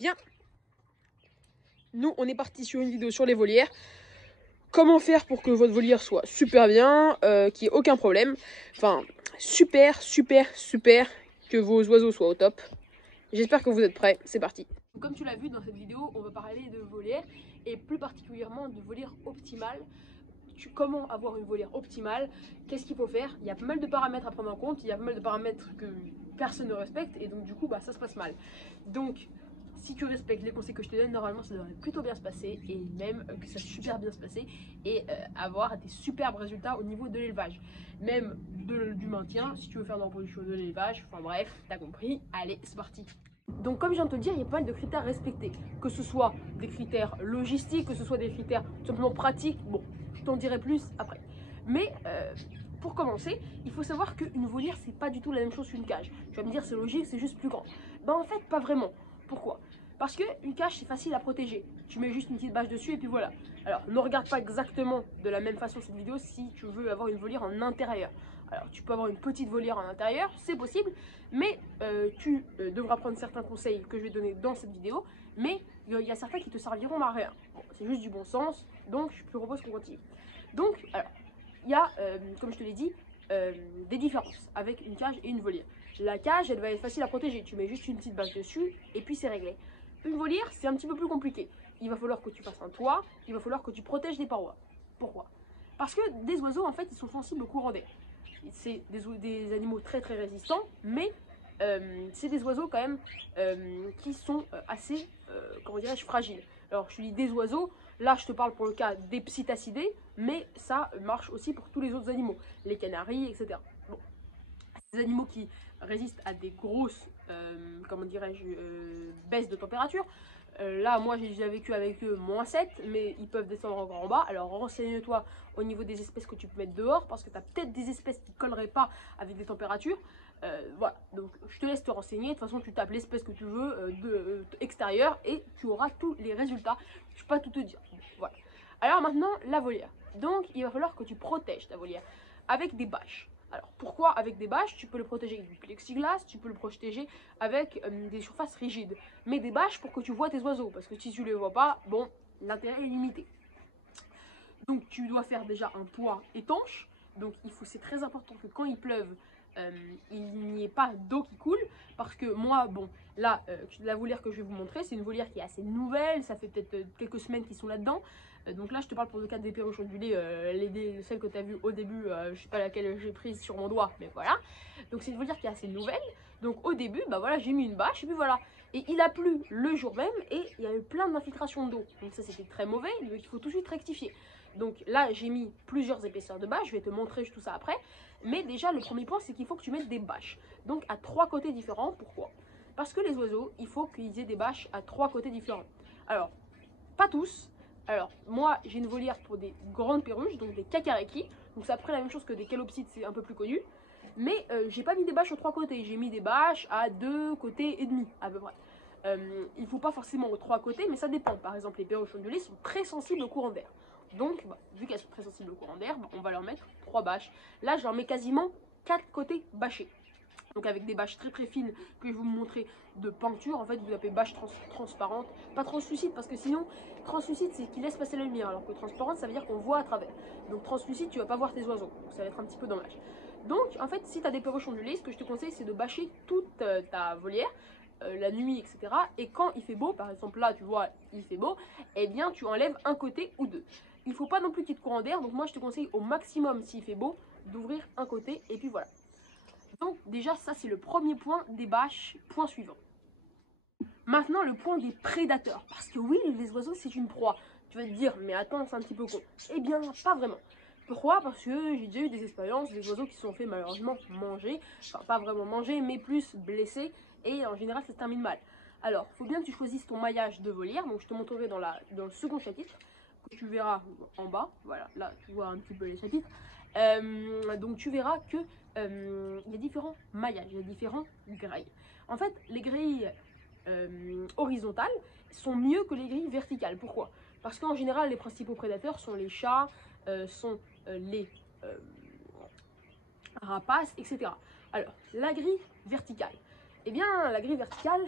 Bien, nous on est parti sur une vidéo sur les volières. Comment faire pour que votre volière soit super bien, qu'il n'y ait aucun problème. Enfin, super, que vos oiseaux soient au top. J'espère que vous êtes prêts, c'est parti. Comme tu l'as vu dans cette vidéo, on va parler de volière et plus particulièrement de volière optimale. Comment avoir une volière optimale, qu'est-ce qu'il faut faire. Il y a pas mal de paramètres à prendre en compte, il y a pas mal de paramètres que personne ne respecte et donc du coup ça se passe mal. Donc si tu respectes les conseils que je te donne, normalement ça devrait plutôt bien se passer et même que ça super bien se passer et avoir des superbes résultats au niveau de l'élevage. Même du maintien, si tu veux faire de la reproduction de l'élevage, enfin bref, t'as compris, allez c'est parti. Donc comme je viens de te le dire, il y a pas mal de critères à respecter, que ce soit des critères logistiques, que ce soit des critères tout simplement pratiques, bon, je t'en dirai plus après. Mais pour commencer, il faut savoir qu'une volière, c'est pas du tout la même chose qu'une cage. Tu vas me dire, c'est logique, c'est juste plus grand. Ben en fait, pas vraiment. Pourquoi? Parce qu'une cage, c'est facile à protéger. Tu mets juste une petite bâche dessus et puis voilà. Alors, ne regarde pas exactement de la même façon cette vidéo si tu veux avoir une volière en intérieur. Alors, tu peux avoir une petite volière en intérieur, c'est possible, mais tu devras prendre certains conseils que je vais donner dans cette vidéo, mais il y a certains qui te serviront à rien. Bon, c'est juste du bon sens, donc je te propose qu'on continue. Donc, alors, il y a, comme je te l'ai dit, des différences avec une cage et une volière. La cage, elle va être facile à protéger. Tu mets juste une petite bâche dessus et puis c'est réglé. Une volière, c'est un petit peu plus compliqué. Il va falloir que tu fasses un toit, il va falloir que tu protèges des parois. Pourquoi? Parce que des oiseaux, en fait, ils sont sensibles au courant d'air. C'est des animaux très résistants, mais c'est des oiseaux quand même qui sont assez, comment dirais-je, fragiles. Alors je te dis des oiseaux, là je te parle pour le cas des psittacidés, mais ça marche aussi pour tous les autres animaux, les canaris, etc. Bon, des animaux qui résistent à des grosses, comment dirais-je, baisses de température. Là, moi, j'ai déjà vécu avec eux -7, mais ils peuvent descendre encore en bas. Alors, renseigne-toi au niveau des espèces que tu peux mettre dehors, parce que tu as peut-être des espèces qui ne colleraient pas avec des températures. Voilà, donc je te laisse te renseigner. De toute façon, tu tapes l'espèce que tu veux extérieure et tu auras tous les résultats. Je ne peux pas tout te dire. Voilà. Alors maintenant, la volière. Donc, il va falloir que tu protèges ta volière avec des bâches. Alors pourquoi avec des bâches? Tu peux le protéger avec du plexiglas, tu peux le protéger avec des surfaces rigides. Mais des bâches pour que tu vois tes oiseaux, parce que si tu les vois pas, bon, l'intérêt est limité. Donc tu dois faire déjà un toit étanche. Donc c'est très important que quand il pleuve, il n'y ait pas d'eau qui coule. Parce que moi, bon, là, la volière que je vais vous montrer, c'est une volière qui est assez nouvelle. Ça fait peut-être quelques semaines qu'ils sont là-dedans. Donc là, je te parle pour le cas des perruchons du lait, celle que tu as vue au début, je sais pas laquelle j'ai prise sur mon doigt, mais voilà. Donc c'est une volière qui est assez nouvelle. Donc au début, bah voilà, j'ai mis une bâche et puis voilà. Et il a plu le jour même et il y a eu plein d'infiltrations d'eau. Donc ça, c'était très mauvais, donc il faut tout de suite rectifier. Donc là, j'ai mis plusieurs épaisseurs de bâches, je vais te montrer tout ça après. Mais déjà, le premier point, c'est qu'il faut que tu mettes des bâches. Donc à 3 côtés différents. Pourquoi? Parce que les oiseaux, il faut qu'ils aient des bâches à 3 côtés différents. Alors, pas tous. Alors, moi, j'ai une volière pour des grandes perruches, donc des cacaréquis. Donc c'est à peu près la même chose que des calopsites, c'est un peu plus connu. Mais j'ai pas mis des bâches aux 3 côtés, j'ai mis des bâches à 2 côtés et demi, à peu près. Il ne faut pas forcément aux 3 côtés, mais ça dépend. Par exemple, les perruchons de lait sont très sensibles au courant d'air. Donc, vu qu'elles sont très sensibles au courant d'air, on va leur mettre 3 bâches. Là, je leur mets quasiment 4 côtés bâchés. Donc avec des bâches très fines que je vais vous montrer de peinture. En fait, vous appelez bâche transparente. Pas translucide, parce que sinon, translucide, c'est qu'il laisse passer la lumière. Alors que transparente, ça veut dire qu'on voit à travers. Donc translucide, tu vas pas voir tes oiseaux. Donc ça va être un petit peu dommage. Donc, en fait, si tu as des perruches ondulés, ce que je te conseille, c'est de bâcher toute ta volière. La nuit, etc. Et quand il fait beau, par exemple là, tu vois, il fait beau, eh bien, tu enlèves un côté ou deux. Il ne faut pas non plus qu'il y ait de courant d'air, donc moi, je te conseille au maximum, s'il fait beau, d'ouvrir un côté, et puis voilà. Donc, déjà, ça, c'est le premier point des bâches. Point suivant. Maintenant, le point des prédateurs. Parce que oui, les oiseaux, c'est une proie. Tu vas te dire, mais attends, c'est un petit peu con. Eh bien, pas vraiment. Pourquoi? Parce que j'ai déjà eu des expériences, des oiseaux qui se sont fait malheureusement manger. Enfin, pas vraiment manger, mais plus blessés. Et en général, ça se termine mal. Alors, il faut bien que tu choisisses ton maillage de volière. Donc, je te montrerai dans le second chapitre, que tu verras en bas. Voilà, là, tu vois un petit peu les chapitres. Donc, tu verras que il y a différents maillages, il y a différents grilles. En fait, les grilles horizontales sont mieux que les grilles verticales. Pourquoi? Parce qu'en général, les principaux prédateurs sont les chats, sont les rapaces, etc. Alors, la grille verticale. Eh bien, la grille verticale,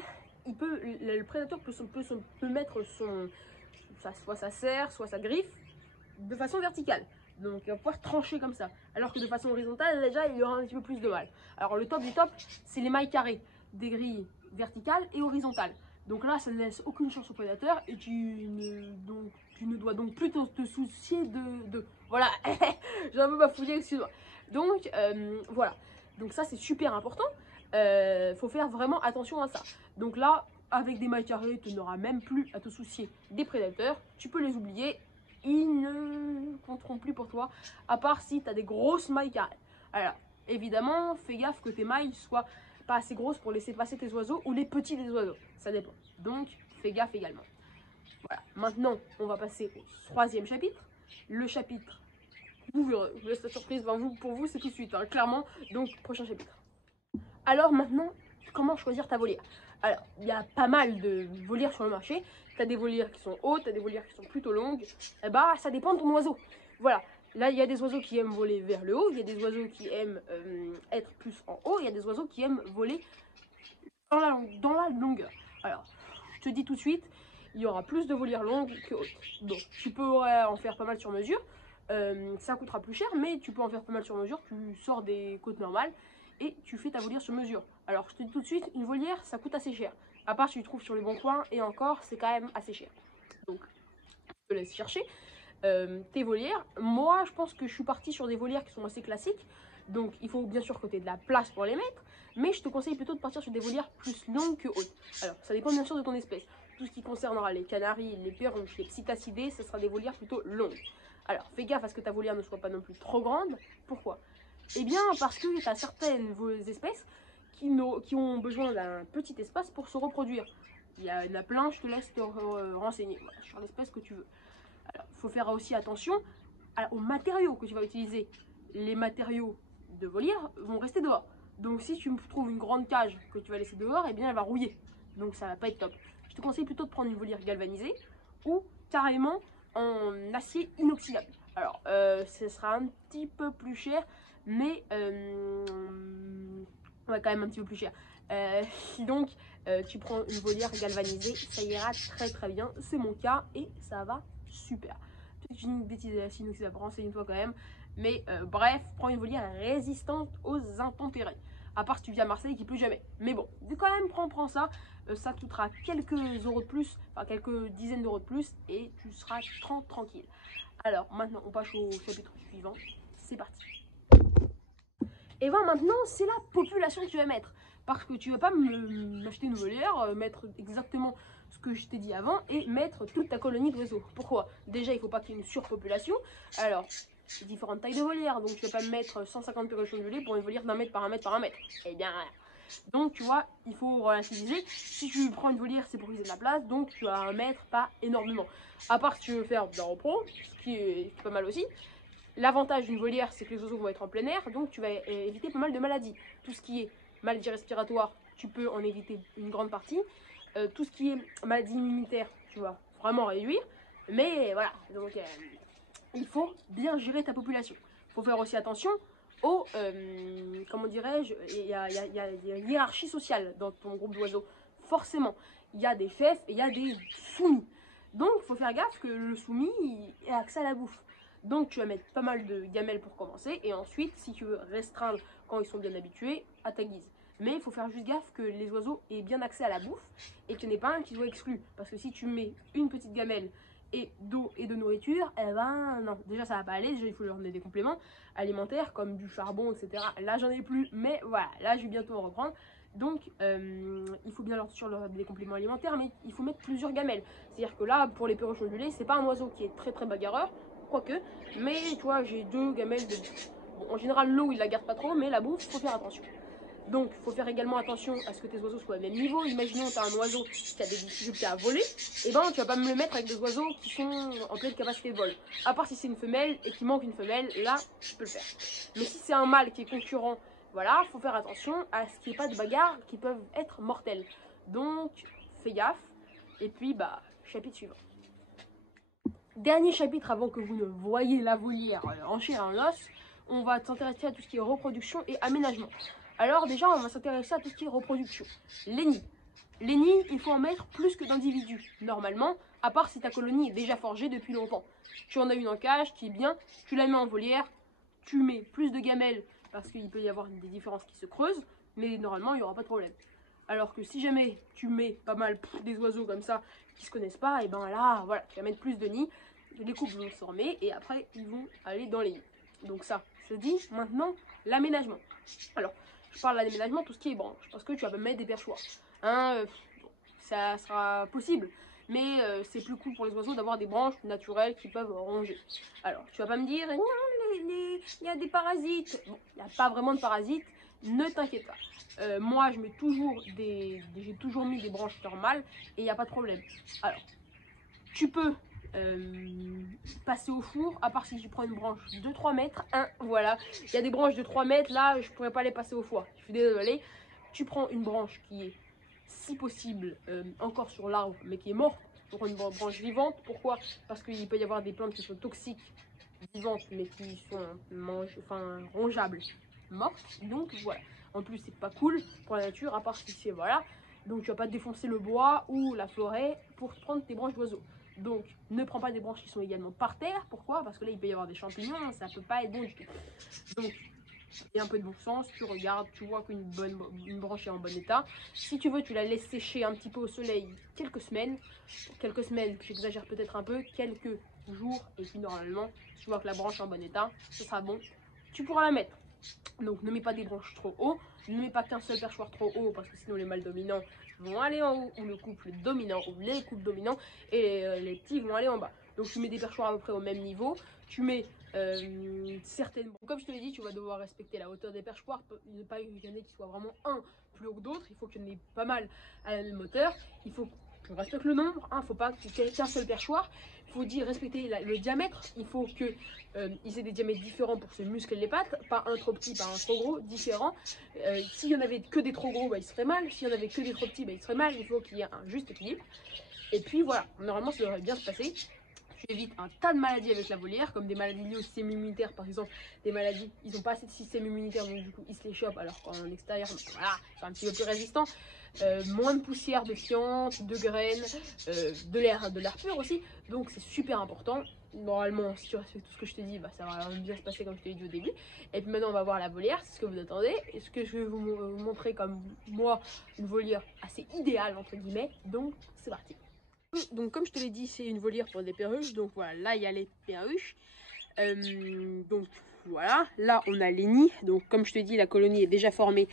le prédateur peut mettre soit sa serre, soit sa griffe de façon verticale. Donc il va pouvoir trancher comme ça. Alors que de façon horizontale, déjà, il y aura un petit peu plus de mal. Alors le top du top, c'est les mailles carrées, des grilles verticales et horizontales. Donc là, ça ne laisse aucune chance au prédateur et tu ne dois donc plus te soucier de... Voilà, j'ai un peu bafouillé, excuse-moi. Donc voilà, donc ça c'est super important. Faut faire vraiment attention à ça. Donc là, avec des mailles carrées, tu n'auras même plus à te soucier des prédateurs. Tu peux les oublier. Ils ne compteront plus pour toi, à part si tu as des grosses mailles carrées. Alors, évidemment, fais gaffe que tes mailles soient pas assez grosses pour laisser passer tes oiseaux ou les petits des oiseaux. Ça dépend. Donc, fais gaffe également. Voilà. Maintenant, on va passer au troisième chapitre. Le chapitre, vous verrez, je vous laisse la surprise. Pour vous, c'est tout de suite, hein, clairement. Donc, prochain chapitre. Alors maintenant, comment choisir ta volière? Alors, il y a pas mal de volières sur le marché. Tu as des volières qui sont hautes, tu as des volières qui sont plutôt longues. Et bah, ça dépend de ton oiseau. Voilà. Là, il y a des oiseaux qui aiment voler vers le haut. Il y a des oiseaux qui aiment être plus en haut. Il y a des oiseaux qui aiment voler dans la longueur. Alors, je te dis tout de suite, il y aura plus de volières longues que hautes. Donc, tu pourrais en faire pas mal sur mesure. Ça coûtera plus cher, mais tu peux en faire pas mal sur mesure. Tu sors des côtes normales et tu fais ta volière sur mesure. Alors, je te dis tout de suite, une volière, ça coûte assez cher. À part si tu le trouves sur les bons coins, et encore, c'est quand même assez cher. Donc, je te laisse chercher tes volières. Moi, je pense que je suis partie sur des volières qui sont assez classiques. Donc, il faut bien sûr que tu aies de la place pour les mettre. Mais je te conseille plutôt de partir sur des volières plus longues que hautes. Alors, ça dépend bien sûr de ton espèce. Tout ce qui concernera les canaris, les perruches, les psittacidés, ce sera des volières plutôt longues. Alors, fais gaffe à ce que ta volière ne soit pas non plus trop grande. Pourquoi? Eh bien, parce que tu as certaines espèces qui ont besoin d'un petit espace pour se reproduire. Il y en a plein, je te laisse te renseigner sur l'espèce que tu veux. Alors, il faut faire aussi attention aux matériaux que tu vas utiliser. Les matériaux de volière vont rester dehors. Donc, si tu trouves une grande cage que tu vas laisser dehors, eh bien, elle va rouiller. Donc, ça va pas être top. Je te conseille plutôt de prendre une volière galvanisée ou carrément en acier inoxydable. Alors, ce sera un petit peu plus cher, mais ouais, quand même un petit peu plus cher. Donc, tu prends une volière galvanisée, ça ira très très bien. C'est mon cas et ça va super. C'est une bêtise d'acier inoxydable, renseigne-toi quand même. Mais bref, prends une volière résistante aux intempéries. À part si tu vis à Marseille qui pleut jamais. Mais bon, quand même, prends ça. Ça te coûtera quelques euros de plus, enfin quelques dizaines d'euros de plus, et tu seras tranquille. Alors maintenant, on passe au chapitre suivant. C'est parti. Et bien maintenant, c'est la population que tu vas mettre. Parce que tu ne vas pas m'acheter une volière, mettre exactement ce que je t'ai dit avant et mettre toute ta colonie d'oiseaux. Pourquoi? Déjà, il ne faut pas qu'il y ait une surpopulation. Alors, différentes tailles de volières. Donc, je ne vais pas me mettre 150 perruches ondulées pour une volière d'un mètre par un mètre par un mètre. Eh bien, donc, tu vois, il faut relativiser. Si tu prends une volière, c'est pour qu'ils aient de la place. Donc, tu as un mètre, pas énormément. À part si tu veux faire de la repro, ce qui est pas mal aussi. L'avantage d'une volière, c'est que les oiseaux vont être en plein air, donc tu vas éviter pas mal de maladies. Tout ce qui est maladie respiratoire, tu peux en éviter une grande partie. Tout ce qui est maladie immunitaire, tu vas vraiment réduire. Mais voilà, donc il faut bien gérer ta population. Il faut faire aussi attention aux, comment dirais-je, il y a une hiérarchie sociale dans ton groupe d'oiseaux. Forcément, il y a des chefs et il y a des soumis. Donc, il faut faire gaffe que le soumis ait accès à la bouffe. Donc tu vas mettre pas mal de gamelles pour commencer et ensuite si tu veux restreindre quand ils sont bien habitués à ta guise. Mais il faut faire juste gaffe que les oiseaux aient bien accès à la bouffe et qu'il n'y en ait pas un qui soit exclu. Parce que si tu mets une petite gamelle et d'eau et de nourriture, eh ben non, déjà ça va pas aller, déjà il faut leur donner des compléments alimentaires comme du charbon, etc. Là j'en ai plus, mais voilà, là je vais bientôt en reprendre. Donc il faut bien leur donner des compléments alimentaires, mais il faut mettre plusieurs gamelles. C'est-à-dire que là, pour les perruches ondulées, c'est pas un oiseau qui est très bagarreur, quoique, mais tu vois, j'ai 2 gamelles de... Bon, en général, l'eau, il la garde pas trop, mais la bouffe, faut faire attention. Donc, il faut faire également attention à ce que tes oiseaux soient au même niveau. Imaginons que tu as un oiseau qui a des difficultés à voler, et ben tu vas pas me le mettre avec des oiseaux qui sont en pleine capacité de vol. À part si c'est une femelle et qu'il manque une femelle, là, tu peux le faire. Mais si c'est un mâle qui est concurrent, voilà, faut faire attention à ce qu'il n'y ait pas de bagarres qui peuvent être mortelles. Donc, fais gaffe. Et puis, bah, chapitre suivant. Dernier chapitre avant que vous ne voyiez la volière en chair et en os, on va s'intéresser à tout ce qui est reproduction et aménagement. Alors déjà, on va s'intéresser à tout ce qui est reproduction. Les nids. Les nids, il faut en mettre plus que d'individus, normalement, à part si ta colonie est déjà forgée depuis longtemps. Tu en as une en cage qui est bien, tu la mets en volière, tu mets plus de gamelles parce qu'il peut y avoir des différences qui se creusent, mais normalement il n'y aura pas de problème. Alors que si jamais tu mets pas mal des oiseaux comme ça qui se connaissent pas, et ben là, voilà, tu vas mettre plus de nids, les couples vont se former et après ils vont aller dans les nids. Donc ça, se dit maintenant l'aménagement. Alors, je parle de l'aménagement, tout ce qui est branche, parce que tu vas mettre des perchoirs. Hein, ça sera possible, mais c'est plus cool pour les oiseaux d'avoir des branches naturelles qui peuvent ronger. Alors, tu vas pas me dire, non, il y a des parasites. Bon, il n'y a pas vraiment de parasites, ne t'inquiète pas. Moi, je mets toujours j'ai toujours mis des branches normales et il n'y a pas de problème. Alors, tu peux passer au four, à part si tu prends une branche de 3 mètres. Voilà, il y a des branches de 3 mètres, là, je pourrais pas les passer au four. Je suis désolée. Tu prends une branche qui est, si possible, encore sur l'arbre, mais qui est morte, pour une branche vivante. Pourquoi? Parce qu'il peut y avoir des plantes qui sont toxiques, vivantes, mais qui sont rongeables, mortes. Donc voilà. En plus, c'est pas cool pour la nature, à part si c'est voilà. Donc tu vas pas défoncer le bois ou la forêt pour prendre tes branches d'oiseaux. Donc ne prends pas des branches qui sont également par terre. Pourquoi? Parce que là il peut y avoir des champignons, ça peut pas être bon du tout. Donc il y a un peu de bon sens, tu regardes, tu vois qu'une branche est en bon état. Si tu veux, tu la laisses sécher un petit peu au soleil quelques semaines. Quelques semaines, j'exagère peut-être un peu, quelques jours. Et puis normalement, tu vois que la branche est en bon état, ce sera bon. Tu pourras la mettre. Donc ne mets pas des branches trop haut, ne mets pas qu'un seul perchoir trop haut parce que sinon les mâles dominants vont aller en haut, ou le couple dominant, ou les couples dominants, et les petits vont aller en bas. Donc tu mets des perchoirs à peu près au même niveau, tu mets certaines... Comme je te l'ai dit, tu vas devoir respecter la hauteur des perchoirs, ne pas y en ait qui soit vraiment un plus haut que d'autres, il faut qu'il y en ait pas mal à la même hauteur, il faut que tu respectes le nombre, hein, faut pas qu'il y ait qu'un seul perchoir, il faut dire respecter le diamètre, il faut que ils aient des diamètres différents pour se muscler les pattes, pas un trop petit, pas un trop gros, différent. S'il y en avait que des trop gros, bah, il serait mal, s'il y en avait que des trop petits, bah, il serait mal, il faut qu'il y ait un juste équilibre. Et puis voilà, normalement ça devrait bien se passer. Tu évites un tas de maladies avec la volière, comme des maladies liées au système immunitaire, par exemple, des maladies, ils n'ont pas assez de système immunitaire, donc du coup ils se les chopent, alors qu'en extérieur, voilà, c'est un petit peu plus résistant. Moins de poussière, de fientes, de graines, de l'air pur aussi, donc c'est super important. Normalement, si tu respectes tout ce que je te dis, bah, ça va bien se passer comme je te l'ai dit au début. Et puis maintenant, on va voir la volière, c'est ce que vous attendez. Et ce que je vais vous montrer comme moi, une volière assez idéale, entre guillemets. Donc, c'est parti. Donc comme je te l'ai dit, c'est une volière pour des perruches. Donc voilà, là il y a les perruches. Donc voilà, là on a les nids. Donc comme je te dis, la colonie est déjà formée.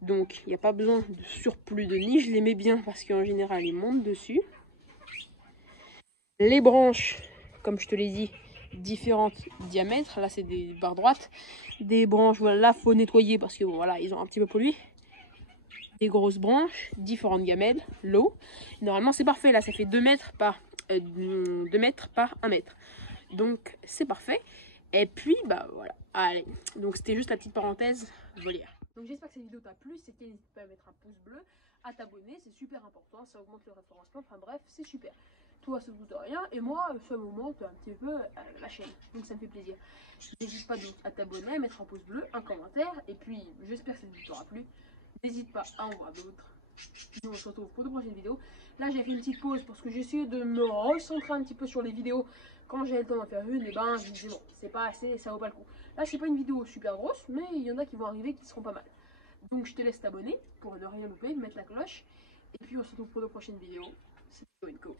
Donc il n'y a pas besoin de surplus de nids. Je les mets bien parce qu'en général ils montent dessus. Les branches, comme je te l'ai dit, différentes diamètres. Là c'est des barres droites. Des branches, voilà, là faut nettoyer parce que bon, voilà, ils ont un petit peu pollué. Des grosses branches, différentes gamelles, l'eau. Normalement c'est parfait, là ça fait 2 mètres par 2 mètres par 1 mètre. Donc c'est parfait. Et puis bah voilà. Allez, donc c'était juste la petite parenthèse volière. Donc j'espère que cette vidéo t'a plu, c'était n'hésite pas à mettre un pouce bleu, à t'abonner, c'est super important, ça augmente le référencement, enfin bref, c'est super. Toi ça ne coûte rien et moi ça m'augmente un petit peu la chaîne, donc ça me fait plaisir. N'hésite pas donc à t'abonner, à mettre un pouce bleu, un commentaire, et puis j'espère que cette vidéo t'aura plu. N'hésite pas à en voir d'autres. Nous on se retrouve pour de prochaines vidéos. Là j'ai fait une petite pause parce que j'ai essayé de me recentrer un petit peu sur les vidéos. Quand j'ai le temps d'en faire une, et ben je me dis bon, c'est pas assez, ça vaut pas le coup. Là c'est pas une vidéo super grosse, mais il y en a qui vont arriver qui seront pas mal. Donc je te laisse t'abonner pour ne rien louper, mettre la cloche. Et puis on se retrouve pour de prochaines vidéos. C'était Go.